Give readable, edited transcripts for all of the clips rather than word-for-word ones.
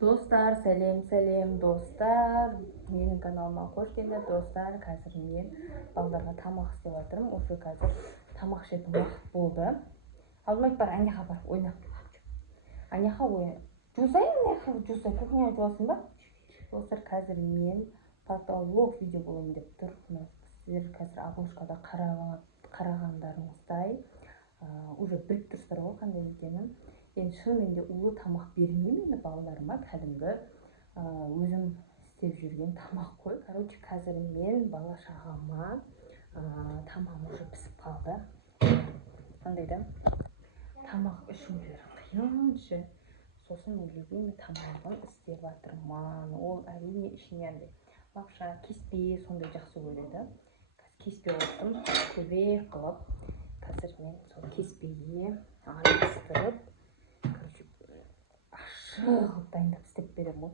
Достар, сәлем достар. Менің каналыма қош келдіңдер достар. Қазір мен балдарға тамақ істеп жатырмын. Осы қазір тамақ ішетін уақыт болды. Алдым бар, аняқа бар, ойнап. Аняқа ойна. Жусай, аняқа жусай. Кухняға жуасың ба? Достар, қазір мен потолок видео болайын деп тұр. Сіздер қазір обложкада қарағандарыңыздай уже біліп тұрсыздар ғой қандай екенін. Енді шынымен де улы тамақ бермеймін енді балаларыма, кәдімгі өзім істеп жүрген тамақ қой. Короче, қазір мен бала шағама тамағым уже пісіп қалды. Қандай да тамақ ішулері қиыншы. Сосын өзім тамағын істеп жатырмын. Ол әрине ішіне лапша, кеспе сондай жақсы көреді. Кеспе оттым, көбірек қылып. Қазір мен сол кеспеге араластырып ашық дайындап істеп беремін ғой.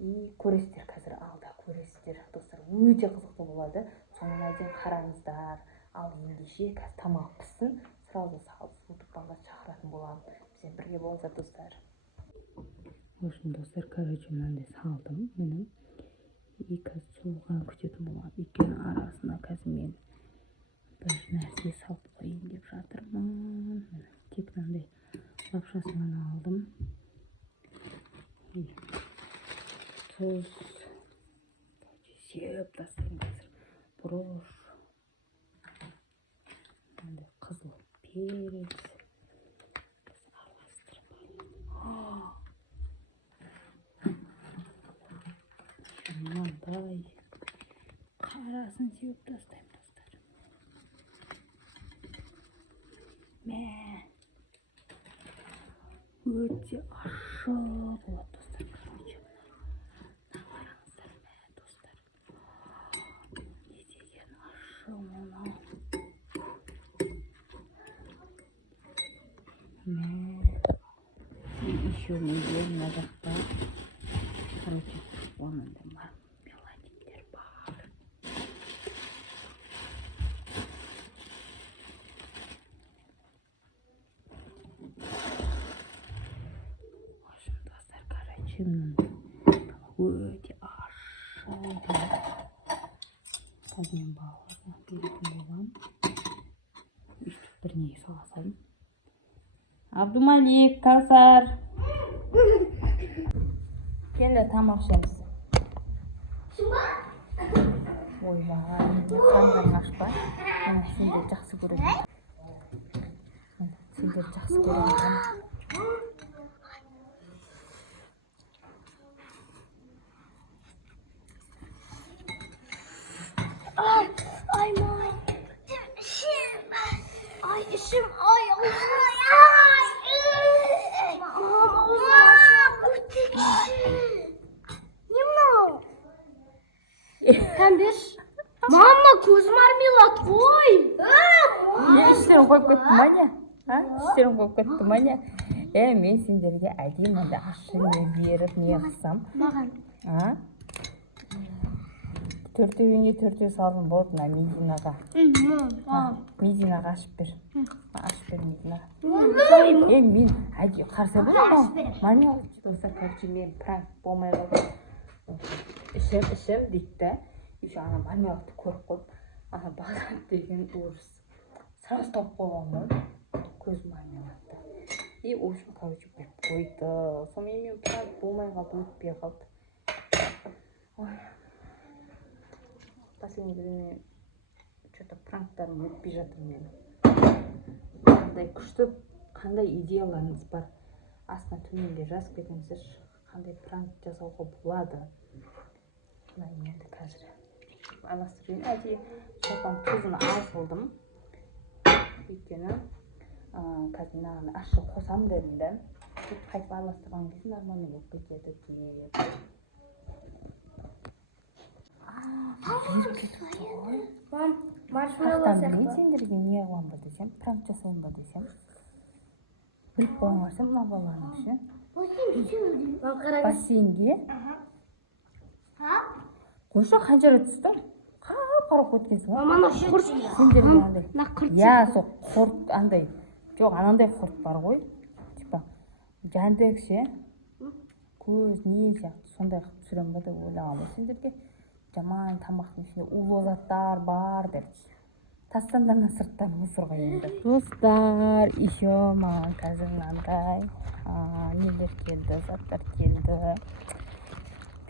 И көресіздер, қазір алда көресіздер. Достар, өте қызықты болады. Соңына дейін қараңыздар. Ал ендеше қазір тамақ піссін, сразу салып суытып балаларды шақыратын боламын. Бізбен бірге болыңыздар достар. Осыны достар, короче, мынандай салдым. Міне. И қазір суыған күтетін боламын. Өйткені арасына қазір мен бір нәрсе салып қойайын деп жатырмын. Тек мынандай лапшасынан алдым. Тұз, сеп тастаймын қазір. Бұрыш, қызыл перец. Мынандай қарасын сеп тастаймын достар. Өте ашық болады достар. Короче, қараңыздар достар. Не деген ашық мынау. Еще неге мына жақта. Короче, онында мелодиктер бар. Достар, короче, өте ашық. Қазір балаларға беретін боламын. Үйтіп біріне саласайын. Абдумалик, Кавсар. Келі тамақ ішеміз. Ойбай, қандарын ашпа. Сендер жақсы көреді. Сендер жақсы көреді. Ay mama. Ay işim ay. Мама, көзім армилат қой. Іштерін қойып кетті ма не? Іштерін қойып кетті ма не? Мен сендерге әдемі ашын беріп не қылсам? Маған? Төртеуіне төртеу салдым болды мына Мединаға. Мединаға ашып бер. Ашып бер Мединаға. Мен қарсы болды. Мармел. Достар, короче, мен пранк болмай қалды. Ішім дейді. Еще ана мармелді көріп қойып, ана Бағдат деген орыс. Сразу тауып қойған ғой. Көз мармелді. И в общем, короче, беріп қойды. Сонымен мен пранк болмай қалды, өтпей қалды. Ой. Последнее время что-то пранктарым өтпей жатыр менің. Қандай күшті, қандай идеяларыңыз бар. Астына төменде жазып кетіңіздер, қандай пранк жасауға болады. Енді қазір араластырайын. Әдейі шолпан тұзын аз қылдым. Өйткені қазір мынаны ашық қосам дедім де. Қайтып араластырған кезде нормально болып кетеді деп. Мен сендерге не қылам ба десем, пранк жасайын ба десем. Біліп қойыңарсың мына балаларың үшін. Бассейнге. Қойшы қанша рет түстің? Қап-қарап өткенсің ба? Мама, құрт. Сендерге андай. Сол құрт андай. Жоқ, анандай құрт бар ғой. Типа, Яндекс ше. көз не сияқты сондай қылып түсірем ба деп ойлағанмын сендерге жаман тамақтың ішінде улы заттар бар деп тастаңдар сырттан мусорға енді достар еще маған қазір мынандай нелер келді заттар келді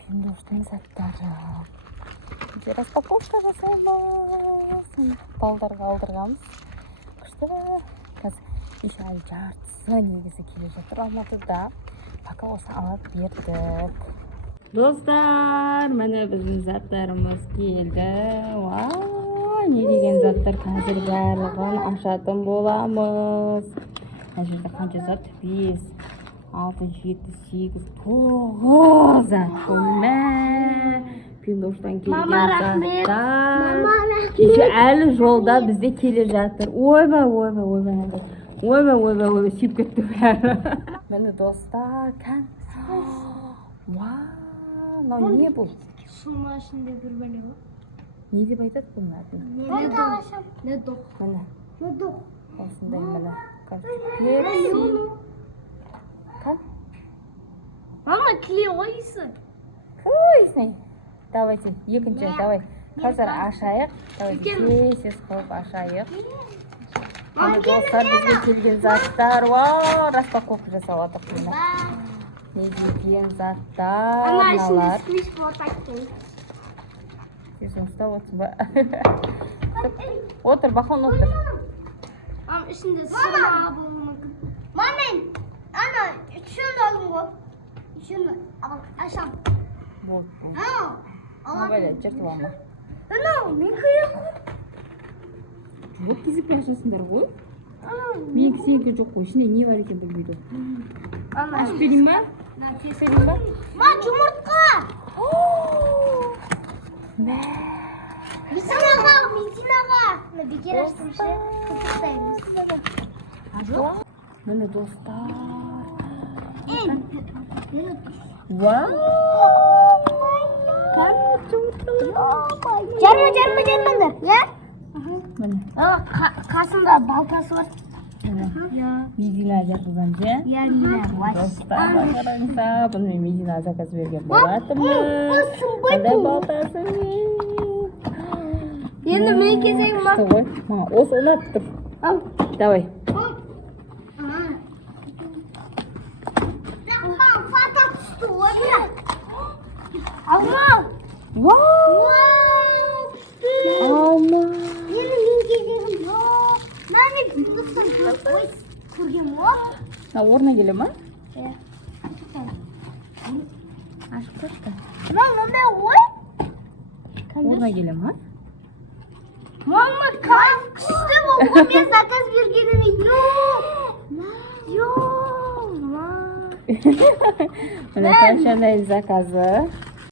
пиндоштың заттары бізде распаковка жасаймыз балдарға алдырғанбыз күшті қазір еще ай жартысы негізі келе жатыр алматыда пока осы алып бердік достар міне біздің заттарымыз келді вау не деген заттар қазір барлығын ашатын боламыз мына жерде қанша зат 5 6 7 8 9 зат мә пиндоштан келген заттар еще әлі жолда бізде келе жатыр ойбай сүйіп кетті бәрі міне достар вау мынау не бұл Шума ішінде бір бәле бар. не деп айтады бұның атын Недох. міне Недох. осындай міне пепси Мама, клей ойсы. вкусный давайте екінші давай қазір ашайық давай тез қылып ашайық міне достар бізге келген заттар вау распаковка жасап жатырмық міне не деген заттар мыналар сен ұстап отырсың ба отыр бахон отыр Мам, ішінде сыра болуы мүмкін. Мамин, ана, шunu alın bu. Şunu al, aşağı. вот Aa, бәле жыртып алма ана, мен күйек. вот кезіп ашасыңдар ғой менікі сенікі жоқ қой ішінде не бар екен білмейді ашып берейін ба берейін ба Ма, жұмыртқа. мә Мединаға. Бекер аштым ше. Қызықтаймыз. міне достар Мені вау Жарма, я? міне Қасында балтасы бар. Медина жақылған же достар қараңыздар бұны мен Медина заказ берген болатынмын қандай балтасы Енді мен кезеймін ма? маған осы ұнап тұр давай Фата түсті ойна. Алма. вау алма Енді мен кезеймін. Нәне достар көрген ғой. орнына келе ма Иә. ашып көрші Мама, ой. орнына келе ма Мама, кайф күшті болды. Мен заказ бергенім. Йо. міне қаншадай заказы